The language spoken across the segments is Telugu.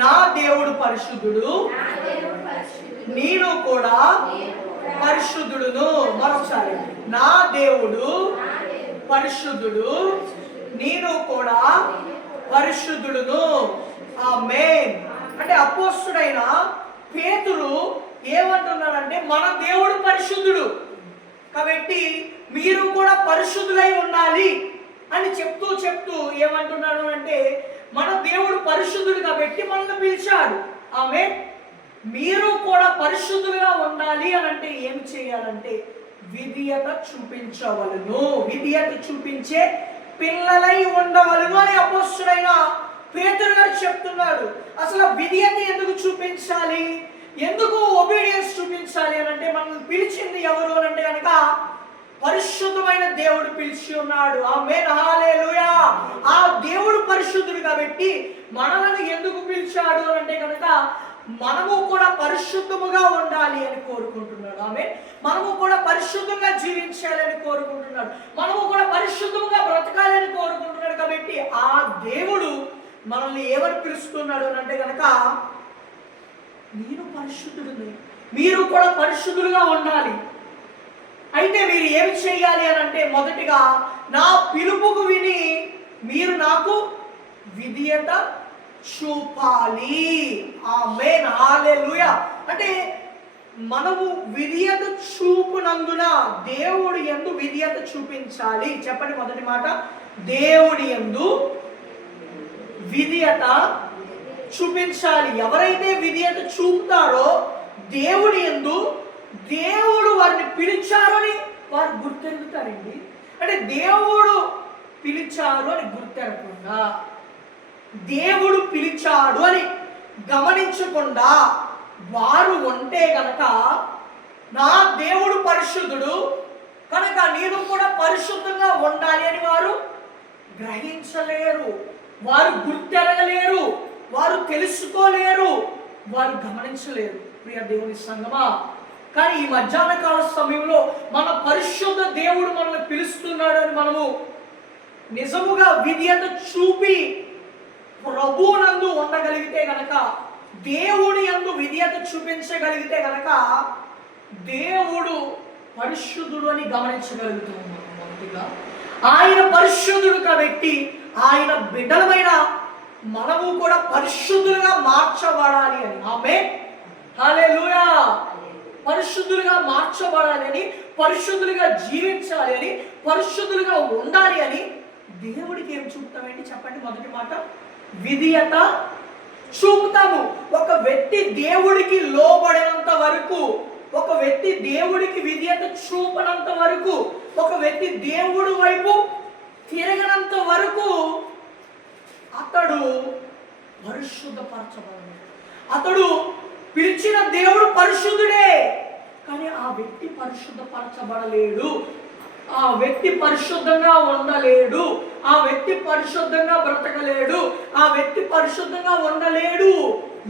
నా దేవుడు పరిశుద్ధుడు, నేను కూడా పరిశుద్ధుడును. మరొకసారి, నా దేవుడు పరిశుద్ధుడు, నేను కూడా పరిశుద్ధుడును. ఆమేన్. అంటే అపోస్తలుడైన పేతురు ఏమంటున్నాడంటే, మన దేవుడు పరిశుద్ధుడు కాబట్టి మీరు కూడా పరిశుద్ధులై ఉండాలి అని చెప్తూ ఏమంటున్నాడు అంటే, మన దేవుడు పరిశుద్ధుడు కాబట్టి మనల్ని పిలిచాడు. ఆమేన్. మీరు కూడా పరిశుద్ధులుగా ఉండాలి అని అంటే ఏం చేయాలంటే విధేయత చూపించవలను, విధేయత చూపించే పిల్లలై ఉండవలను అని అపోస్తలుడైన పేతురు గారు చెప్తున్నాడు. అసలు విధేయత ఎందుకు చూపించాలి, ఎందుకు ఒబీడియన్స్ చూపించాలి అని అంటే, మనల్ని పిలిచింది ఎవరు అని అంటే కనుక పరిశుద్ధమైన దేవుడు పిలిచి ఉన్నాడు. ఆమేన్, హల్లెలూయా. ఆ దేవుడు పరిశుద్ధుడు కాబట్టి మనల్ని ఎందుకు పిలిచాడు అని అంటే కనుక మనము కూడా పరిశుద్ధముగా ఉండాలి అని కోరుకుంటున్నాడు. ఆమేన్. మనము కూడా పరిశుద్ధంగా జీవించాలని కోరుకుంటున్నాడు, మనము కూడా పరిశుద్ధంగా బ్రతకాలని కోరుకుంటున్నాడు. కాబట్టి ఆ దేవుడు మనల్ని ఎవరు పిలుస్తున్నాడు అని అంటే కనుక, నేను పరిశుద్ధుడిని, మీరు కూడా పరిశుద్ధులుగా ఉండాలి. అయితే మీరు ఏమి చేయాలి అని అంటే, మొదటిగా నా పిలుపుకు విని మీరు నాకు విధేయత చూపాలి. ఆమేన్, హల్లెలూయా. అంటే మనము విధేయత చూపునందున దేవుడి యందు విధేయత చూపించాలి. చెప్పండి మొదటి మాట, దేవుడి యందు విధేయత చూపించాలి. ఎవరైతే విధేయత చూపుతారో దేవుడి యందు, దేవుడు వారిని పిలిచారు అని వారు గుర్తెరుగుతారండి. అంటే దేవుడు పిలిచారు అని గుర్తెరగకుండా, దేవుడు పిలిచాడు అని గమనించకుండా వారు ఉంటే గనక, నా దేవుడు పరిశుద్ధుడు కనుక నేను కూడా పరిశుద్ధంగా ఉండాలి అని వారు గ్రహించలేరు, వారు గుర్తెరగలేరు, వారు తెలుసుకోలేరు, వారు గమనించలేరు. ప్రియ దేవుని సంగమా, కానీ ఈ మధ్యాహ్న కాల సమయంలో మన పరిశుద్ధ దేవుడు మనల్ని పిలుస్తున్నాడు అని మనము నిజముగా విధేయత చూపి ప్రభువునందు ఉండగలిగితే గనక, దేవుడి యందు విధేయత చూపించగలిగితే గనక దేవుడు పరిశుద్ధుడు అని గమనించగలుగుతున్నాం. మొదటిగా ఆయన పరిశుద్ధుడు కాబట్టి ఆయన బిడ్డలమైన మనము కూడా పరిశుద్ధులుగా మార్చబడాలి అని. ఆమేన్, హల్లెలూయా. పరిశుద్ధులుగా మార్చబడాలి అని, పరిశుద్ధులుగా జీవించాలి అని, పరిశుద్ధులుగా ఉండాలి అని దేవుడికి ఏం చూపుతామండి? చెప్పండి మొదటి మాట, విధేయత చూపుతాము. ఒక వ్యక్తి దేవుడికి లోబడినంత వరకు, ఒక వ్యక్తి దేవుడికి విధేయత చూపనంత వరకు, ఒక వ్యక్తి దేవుడి వైపు తిరగనంత వరకు అతడు పరిశుద్ధపరచబడలేదు. అతడు పిలిచిన దేవుడు పరిశుద్ధుడే, కానీ ఆ వ్యక్తి పరిశుద్ధపరచబడలేడు, ఆ వ్యక్తి పరిశుద్ధంగా ఉండలేడు, ఆ వ్యక్తి పరిశుద్ధంగా బ్రతకలేడు, ఆ వ్యక్తి పరిశుద్ధంగా ఉండలేడు.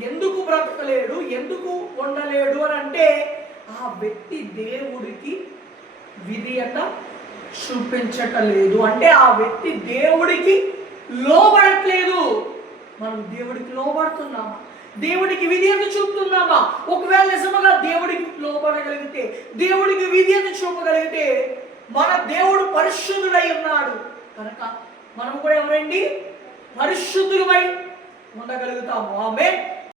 ఎందుకు బ్రతకలేడు, ఎందుకు ఉండలేడు అని అంటే, ఆ వ్యక్తి దేవుడికి విధేయత చూపించటలేదు. అంటే ఆ వ్యక్తి దేవుడికి లోబడట్లేదు. మనం దేవుడికి లోబడుతున్నామా, దేవుడికి విధేయత చూపుతున్నామా? ఒకవేళ నిజముగా దేవుడికి లోబడగలిగితే, దేవుడికి విధేయత చూపగలిగితే, మన దేవుడు పరిశుద్ధుడై ఉన్నాడు కనుక మనం కూడా ఎవరండి? పరిశుద్ధులమై ఉండగలుగుతాము. ఆమేన్.